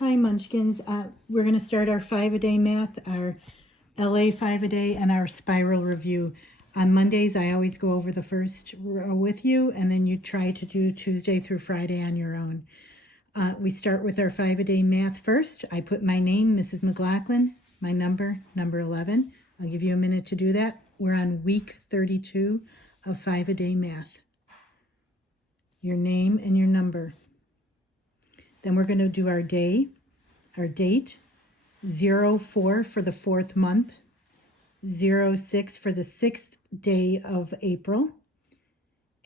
Hi Munchkins. We're going to start our 5-a-day math, our LA 5-a-day, and our spiral review. On Mondays, I always go over the first row with you, and then you try to do Tuesday through Friday on your own. We start with our 5-a-day math first. I put my name, Mrs. McLaughlin, my number 11. I'll give you a minute to do that. We're on week 32 of 5-a-day math. Your name and your number. Then we're going to do our day, our date, 04 for the 4th month, 06 for the 6th day of April,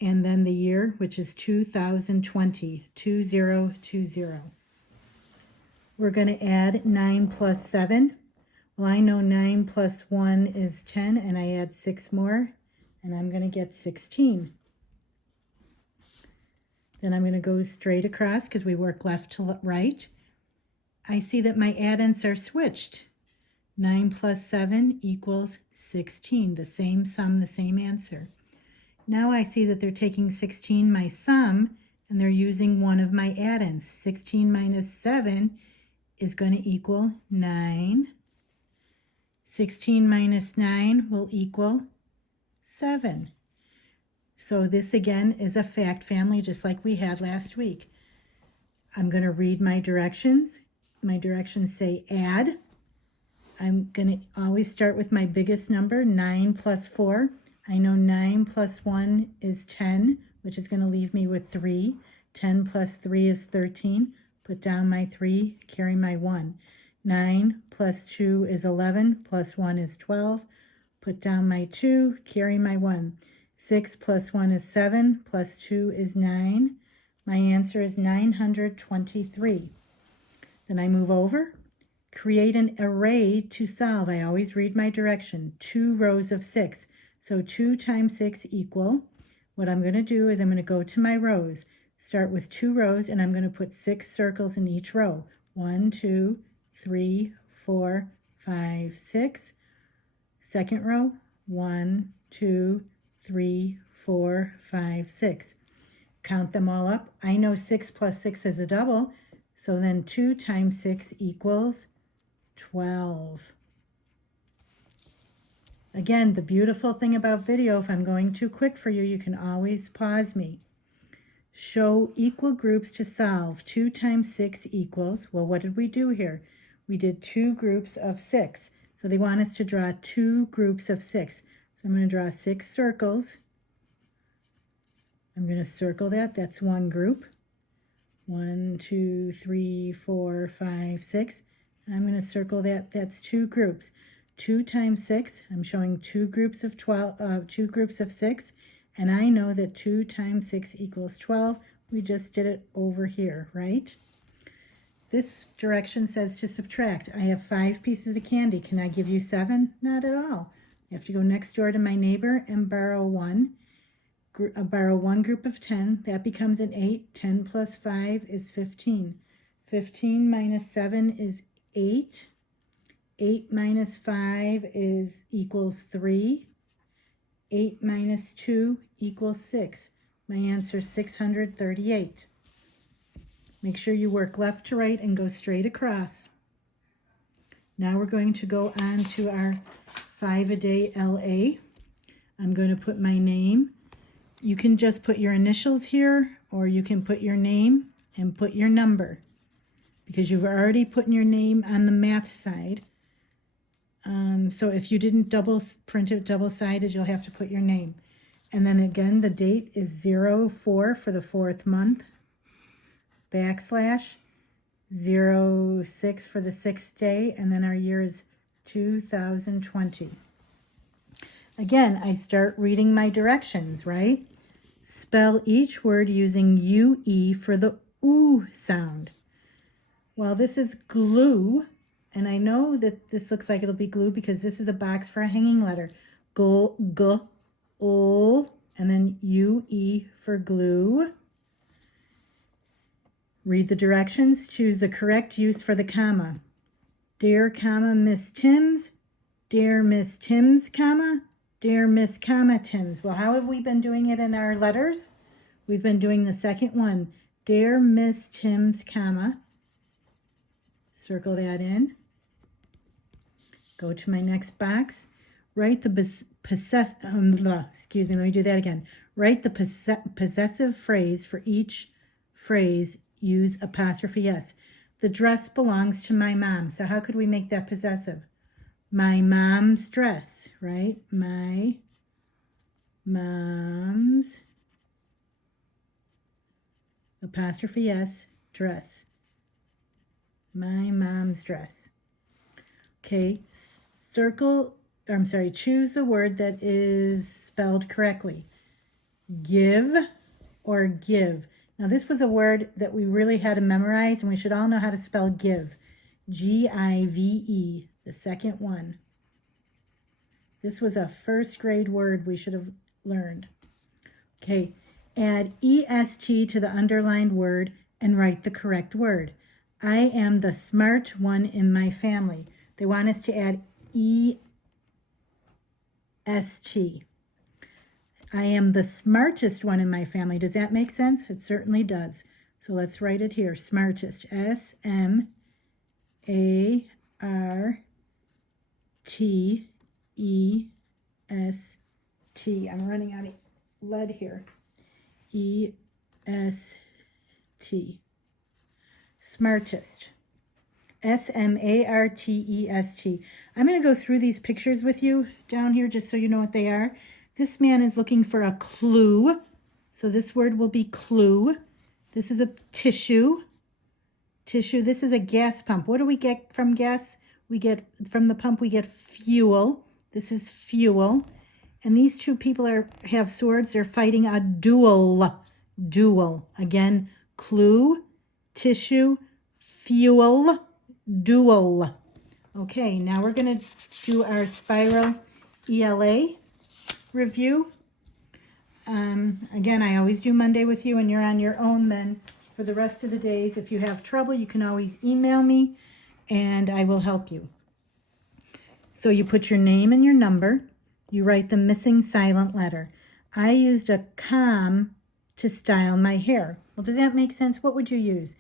and then the year, which is 2020, 2020. We're going to add 9 plus 7. Well, I know 9 plus 1 is 10, and I add 6 more, and I'm going to get 16. Then I'm going to go straight across because we work left to right. I see that my addends are switched. 9 plus 7 equals 16, the same sum, the same answer. Now I see that they're taking 16, my sum, and they're using one of my addends. 16 minus 7 is going to equal 9. 16 minus 9 will equal 7. So this again is a fact family just like we had last week. I'm going to read my directions. My directions say add. I'm going to always start with my biggest number, 9 plus 4. I know 9 plus 1 is 10, which is going to leave me with 3. 10 plus 3 is 13. Put down my 3, carry my 1. 9 plus 2 is 11, plus 1 is 12. Put down my 2, carry my 1. 6 plus 1 is 7, plus 2 is 9. My answer is 923. Then I move over, create an array to solve. I always read my direction, 2 rows of 6. So 2 times 6 equal. What I'm going to do is I'm going to go to my rows, start with 2 rows, and I'm going to put 6 circles in each row. 1, 2, 3, 4, 5, 6. Second row, 1, 2, 3, 4, 5, 6. Count them all up. I know 6 plus 6 is a double, so then 2 times 6 equals 12. Again, the beautiful thing about video, if I'm going too quick for you, you can always pause me. Show equal groups to solve. 2 times 6 equals, well, what did we do here? We did 2 groups of 6. So they want us to draw 2 groups of 6. So I'm going to draw 6 circles. I'm going to circle that. That's one group. 1, 2, 3, 4, 5, 6. And I'm going to circle that. That's 2 groups. 2 times 6. I'm showing 2 groups of 12. 2 groups of 6. And I know that 2 times 6 equals 12. We just did it over here, right? This direction says to subtract. I have 5 pieces of candy. Can I give you 7? Not at all. I have to go next door to my neighbor and borrow 1. Borrow 1 group of 10. That becomes an 8. 10 plus 5 is 15. 15 minus 7 is 8. 8 minus 5 equals 3. 8 minus 2 equals 6. My answer is 638. Make sure you work left to right and go straight across. Now we're going to go on to our 5-a-day LA. I'm going to put my name. You can just put your initials here, or you can put your name and put your number, because you've already put your name on the math side. So if you didn't print it double-sided, you'll have to put your name. And then again, the date is 04 for the 4th month, backslash 06 for the 6th day, and then our year is 2020. Again, I start reading my directions, right? Spell each word using UE for the OO sound. Well, this is glue, and I know that this looks like it'll be glue because this is a box for a hanging letter. G, O, and then UE for glue. Read the directions. Choose the correct use for the comma. Dear, comma, Miss Timms. Dear Miss Timms, comma. Dear Miss, comma, Timms. Well, how have we been doing it in our letters? We've been doing the second one. Dear Miss Timms, comma. Circle that in. Go to my next box. Write the excuse me, let me do that again. Write the possessive phrase for each phrase. Use apostrophe S. The dress belongs to my mom. So how could we make that possessive? My mom's dress, right? My mom's apostrophe S dress. My mom's dress. Okay, choose a word that is spelled correctly. Give or give. Now this was a word that we really had to memorize, and we should all know how to spell give. G-I-V-E, the second one. This was a first grade word we should have learned. Okay, add EST to the underlined word and write the correct word. I am the smart one in my family. They want us to add EST. I am the smartest one in my family. Does that make sense? It certainly does. So let's write it here. Smartest. S-M-A-R-T-E-S-T. I'm running out of lead here. E-S-T. Smartest. S-M-A-R-T-E-S-T. I'm going to go through these pictures with you down here just so you know what they are. This man is looking for a clue. So this word will be clue. This is a tissue. Tissue. This is a gas pump. What do we get from gas? We get from the pump, we get fuel. This is fuel. And these two people have swords. They're fighting a duel. Duel. Again, clue, tissue, fuel, duel. Okay, now we're going to do our Spiral ELA review. Again, I always do Monday with you, and you're on your own then for the rest of the days. If you have trouble, you can always email me, and I will help you. So you put your name and your number. You write the missing silent letter. I used a comb to style my hair. Well, does that make sense? What would you use?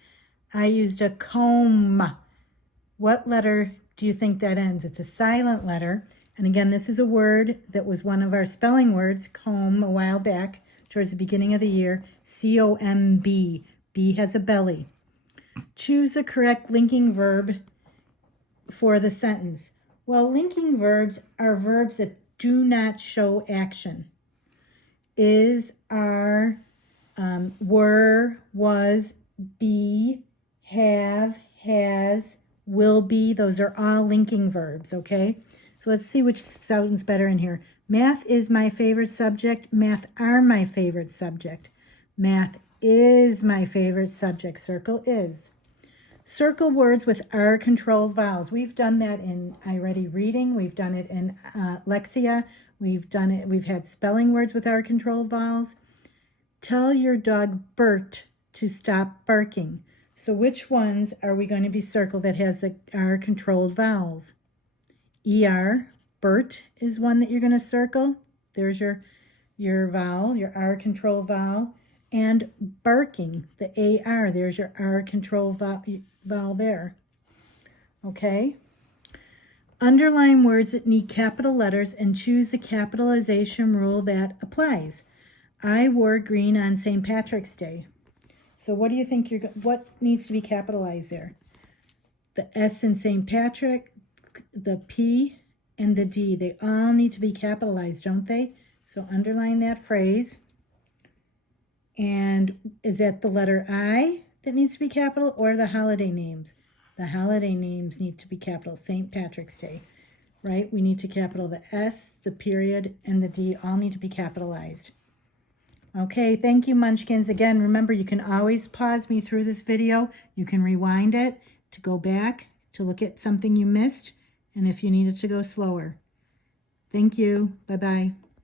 I used a comb. What letter do you think that ends? It's a silent letter. And again, this is a word that was one of our spelling words, comb, a while back, towards the beginning of the year. C-O-M-B. B has a belly. Choose the correct linking verb for the sentence. Well, linking verbs are verbs that do not show action. Is, are, were, was, be, have, has, will be. Those are all linking verbs, okay? So let's see which sounds better in here. Math is my favorite subject. Math are my favorite subject. Math is my favorite subject. Circle is. Circle words with R-controlled vowels. We've done that in iReady Reading. We've done it in Lexia. We've had spelling words with R-controlled vowels. Tell your dog Bert to stop barking. So which ones are we going to be circled that has the R-controlled vowels? ER, Bert is one that you're going to circle. There's your vowel, your R-controlled vowel. And barking, the AR, there's your R-controlled vowel there. Okay? Underline words that need capital letters and choose the capitalization rule that applies. I wore green on St. Patrick's Day. So what do you think what needs to be capitalized there? The S in St. Patrick, the P, and the D. They all need to be capitalized, don't they? So underline that phrase. And is that the letter I that needs to be capital or the holiday names? The holiday names need to be capital. St. Patrick's Day, right? We need to capital the S, the period, and the D all need to be capitalized. Okay, thank you, Munchkins. Again, remember, you can always pause me through this video. You can rewind it to go back to look at something you missed, and if you need it to go slower. Thank you. Bye-bye.